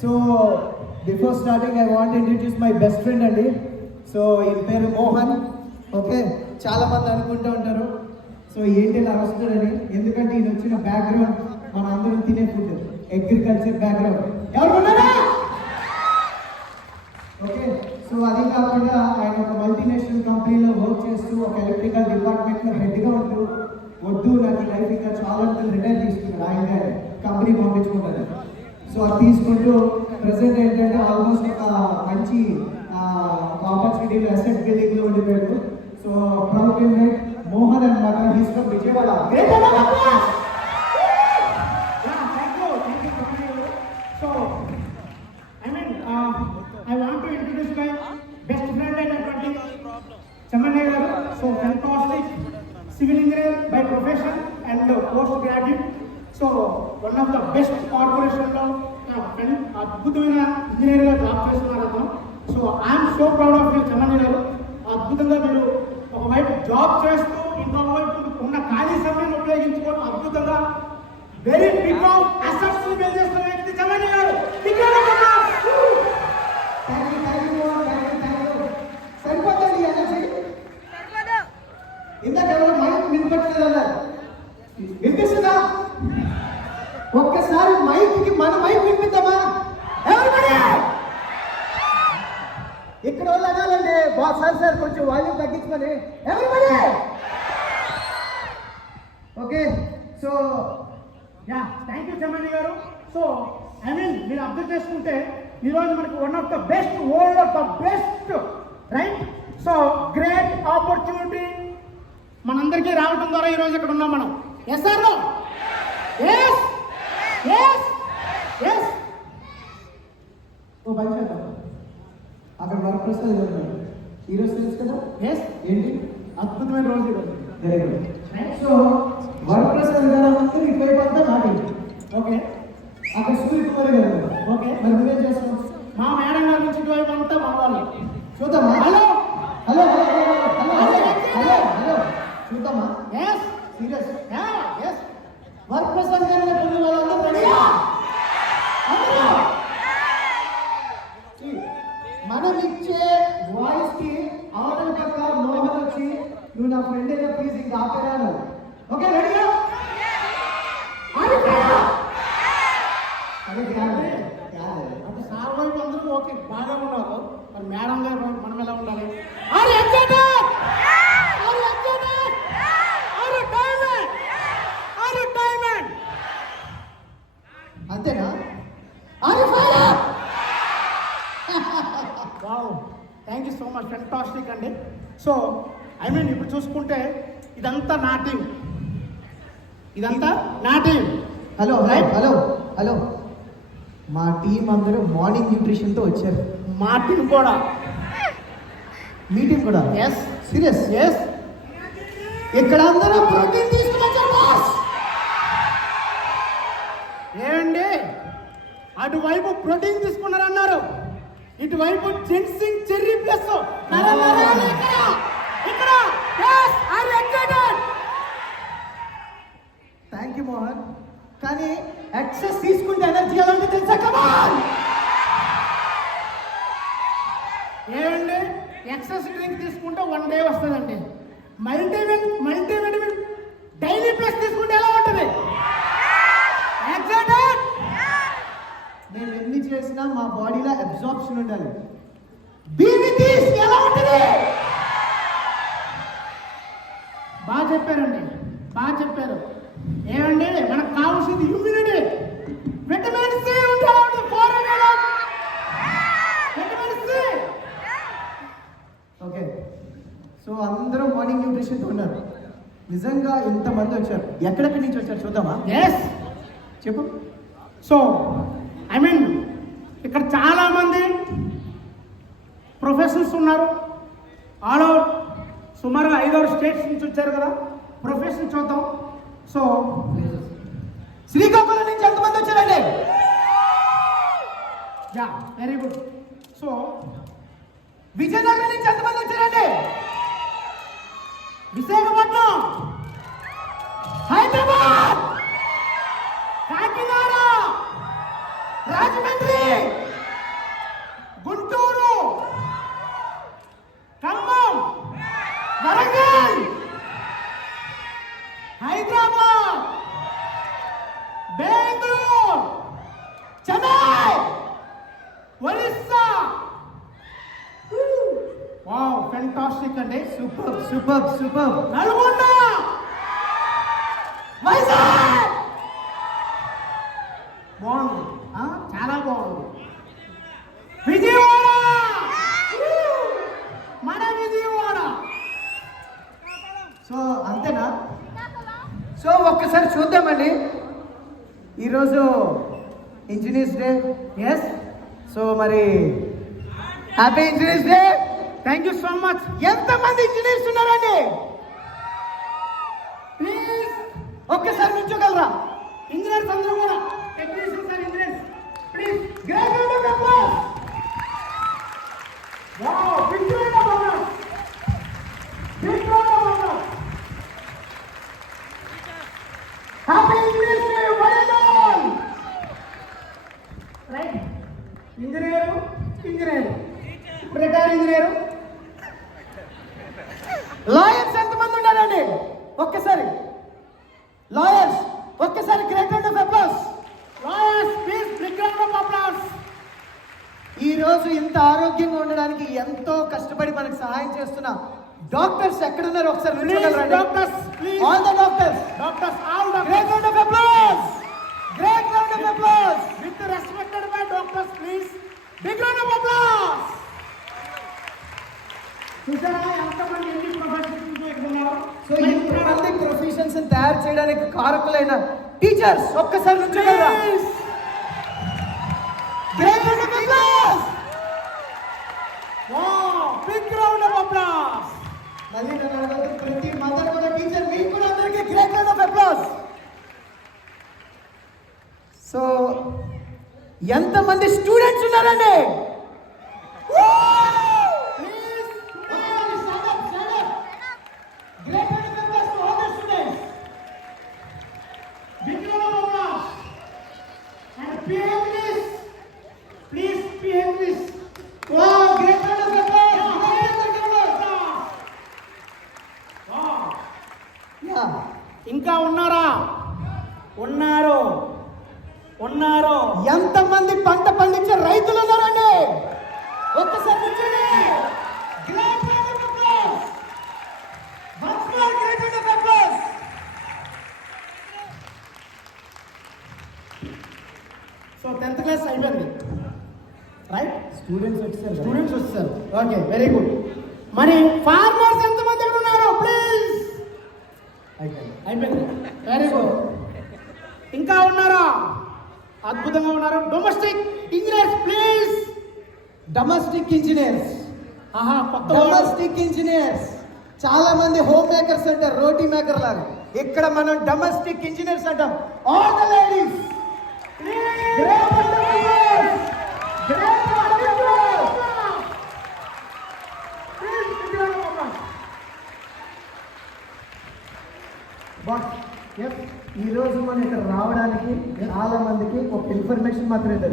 So before starting, I want to introduce my best friend అండి. సో ఈ పేరు మోహన్. ఓకే, చాలా మంది అనుకుంటూ ఉంటారు సో ఏంటి ఇలా వస్తున్నాడని. ఎందుకంటే ఈయన వచ్చిన బ్యాక్గ్రౌండ్ మన అందరం తినే ఫుడ్, అగ్రికల్చర్ బ్యాక్గ్రౌండ్. ఎవరున్నారా? ఓకే, సో అది కాకుండా ఆయన ఒక మల్టీనేషనల్ కంపెనీలో వర్క్ చేస్తూ ఒక ఎలక్ట్రికల్ డిపార్ట్మెంట్లో హెడ్గా ఉంటూ వద్దు నాకు లైఫ్ ఇంకా చాలా రిటైర్ తీసుకున్నాడు. ఆయన కంపెనీ పంపించుకుంటారు. సో అది తీసుకుంటూ ప్రజెంట్ ఏంటంటే ఆల్మోస్ట్ ఒక మంచి ఆపర్చునిటీలో అసెట్ బిల్డింగ్లో ఉండిపోయాడు. సో ప్రౌడ్ ఇన్వైట్ మోహన్ అనమాట. He's from Vijayawada. I want to introduce my best friend and Chamanne garu. So fantastic civil engineer by profession and post graduate. So one of the best corporation lo adbhutamaina engineer ga job chestunaru. So I am so proud of you Chamanne garu. అద్భుతంగా మీరు ఒకవైపు జాబ్ చేస్తూ ఇంకొక వైపు ఉన్న ఖాళీ సమయాన్ని ఉపయోగించుకొని అద్భుతంగా very big of assets build చేస్తున్న వ్యక్తి చమన్ని గారు. సరిపోతుంది ఎనర్జీ. ఇందాక ఎవరు మైక్ వినిపించలేదన్నారు, వినిపిస్తుందా? ఒక్కసారి మైక్కి మన మైక్ వినిపిద్దామా? ఇక్కడ వాళ్ళు అనాలండి, సార్ కొంచెం వాల్యూమ్ తగ్గించుకొని. ఎవరిబడి okay. So yeah, thank you Chamanni గారు. సో మీరు అబ్జర్వ్ చేసుకుంటే ఈరోజు మనకి one of the best, world of the best, right? So great opportunity మనందరికీ రావడం ద్వారా ఈరోజు ఇక్కడ ఉన్నాం మనం. Yes sir? Yes yes yes. ఓ పని చేద్దాం, అక్కడ వరప్రసాద్ ఉన్నాడు. ఈరోజు తెలుసు కదా? ఎస్. ఏంటి అద్భుతమైన రోజు ఈరోజు. Very good. సో వరప్రసాద్ గారు అందరూ ఇటువైపు అంతా నాటి. ఓకే, అక్కడ సూర్యకుమారి గారు. ఓకే, మరి నువ్వేం చేస్తావు? మా మేడం గారి నుంచి ఇటువైపు అంతా మా వాళ్ళు. చూద్దామా? Hello hello hello hello hello hello చూద్దామా? Yes serious. ఎస్. వరప్రసాద్ గారు వాళ్ళందరూ రెడీయా? మనం ఇచ్చే వాయిస్ కి అవతల పక్క మోహన్ వచ్చి నువ్వు నా ఫ్రెండ్ అయినా ప్లీజ్ ఇంకా ఆపేరాను. ఓకే, రెడీయా? అంటే సార్ వైపు అందరూ ఓకే బాగా ఉన్నారు. మరి మేడం గారు మనం ఎలా ఉండాలి? అంతేనా? Wow, thank you so much, fantastic అండి. సో ఇప్పుడు చూసుకుంటే ఇదంతా నా టీం, ఇదంతా నా టీం. హలో హలో హలో మా టీం అందరూ మార్నింగ్ న్యూట్రిషన్తో వచ్చారు. మా టీం కూడా. మీ టీం కూడా? ఎస్. సీరియస్? ఎస్. ఇక్కడ అందరూ ప్రోటీన్ తీసుకుని వచ్చారు బాస్. ఏమండి, అటువైపు ప్రోటీన్ తీసుకున్నారన్నారు, ఇటువైపు జెన్సింగ్ చెర్రీ ప్లస్ ఇక్కడ. Thank you Mohan. కానీ ఎక్సెస్ తీసుకుంటే ఎనర్జీ ఎలా ఉంటుంది తెలుసా? కమాన్. ఏమండి, ఎక్సెస్ డ్రింక్ తీసుకుంటే 1 డే వస్తుందండి. మల్టీవిటమిన్ డైలీ ప్లస్ తీసుకుంటే ఎలా ఉంటుంది? మేము ఎన్ని చేసినా మా బాడీలో అబ్జార్ప్షన్ ఉండాలి. బీవిటీస్ ఎలా ఉంటుంది? బాగా చెప్పారండి, బాగా చెప్పారు. ఏమండి, మనకు కావాల్సింది ఇమ్యూనిటీ, విటమిన్ సి ఉండాలి. Vitamin C. ఓకే, సో అందరూ మార్నింగ్ న్యూట్రిషన్తో ఉన్నారు. నిజంగా ఇంతమంది వచ్చారు, ఎక్కడెక్కడి నుంచి వచ్చారు చూద్దామా? ఎస్, చెప్పు. సో ఇక్కడ చాలా మంది ప్రొఫెషనల్స్ ఉన్నారు. ఆల్ ఓవర్ సుమారుగా 5 స్టేట్స్ నుంచి వచ్చారు కదా. ప్రొఫెషన్ చూద్దాం. సో శ్రీకాకుళం నుంచి ఎంతమంది వచ్చారండి? Yeah, very good. So Vizianagaram నుంచి ఎంతమంది వచ్చారండి? విశాఖపట్నం, హైదరాబాద్, కాకినాడ, రాజమండ్రి, గుంటూరు, ఖమ్మం, వరంగల్, హైదరాబాద్, బెంగళూరు, చెన్నై, ఒరిస్సా. వావ్, ఫెంటాస్టిక్ అండి. Super super super. నల్గొండ, వైజాగ్. బాగుంది, చాలా బాగుంది. విజయవాడ, మన విజయవాడ. సో అంతేనా? సో ఒక్కసారి చూద్దామండి. ఈరోజు ఇంజనీర్స్ డే. ఎస్, సో మరి happy engineers day. Thank you so much. ఎంతమంది ఇంజనీర్స్ ఉన్నారండి? ప్లీజ్ ఒక్కసారి నుంచోగలరా? ఇంజనీర్స్ అందరూ కూడా, technicians and engineers, please great round of applause. Wow, big round of applause. Big round of applause. Happy engineers day one and all. Right, engineer, retire engineer. Lawyers ఎంతమంది ఉన్నారండి? ఒక్కసారి lawyers, ఒక్కసారి great round of applause. Lawyers, please big round of applause. ఈ రోజు ఇంత ఆరోగ్యంగా ఉండడానికి ఎంతో కష్టపడి మనకు సహాయం చేస్తున్న డాక్టర్స్ ఎక్కడున్నారు? ఒకసారి నుంచోగలరండి? Doctors, please. All the doctors, doctors, all great doctors. Round of applause. Great round of applause. With respected by doctors, please. Big round of applause. చూసారా ఎంతమంది ఎన్ని ప్రొఫెషనల్స్ ఇక్కడ ఉన్నారు? సో ఇంతమంది ప్రొఫెషన్స్ తయారు చేయడానికి కారకులైన టీచర్స్ ఒక్కసారి నుంచోగలరా? Great round of applause. Wow, big round of applause. మళ్ళీ నేను అడగదు, ప్రతి మదర్ కూడా టీచర్, మీకు కూడా అందరికీ great round of applause. So ఎంతమంది స్టూడెంట్స్ ఉన్నారండి? Please, great round of applause to all the students. big round of applause. And PhDs, please PhDs. Wow, great round of applause. Great round of applause. Wow. Yeah. ఇంకా ఉన్నారా? ఉన్నారు. ఎంతమంది పంట పండించే రైతులు ఉన్నారండి? ఒక్కసారి నిల్చోండి. Great round of applause. Once more great round of applause. So 10th class అయిపోయింది, రైట్? స్టూడెంట్స్ వచ్చారు. స్టూడెంట్స్ వస్తారు. Okay, very good. మరి ఫార్మర్స్ ఎంతమంది ఇక్కడ ఉన్నారు? ప్లీజ్. అయిపోయింది, వెరీ గుడ్. ఇంకా ఉన్నారా? అద్భుతంగా ఉన్నారు. Domestic engineers, please. Domestic engineers. ఆహా, కొత్త డొమెస్టిక్ ఇంజనీర్స్. చాలా మంది హోమ్ మేకర్స్ అంటారు, రోటీ మేకర్ లాగా. ఇక్కడ మనం డొమెస్టిక్ ఇంజనీర్స్ అంటాం. All the ladies, great round of applause. Great round of applause. But ఈ రోజు మనం ఇక్కడ రావడానికి చాలా మందికి ఒక ఇన్ఫర్మేషన్ మాత్రమే తెలుసు.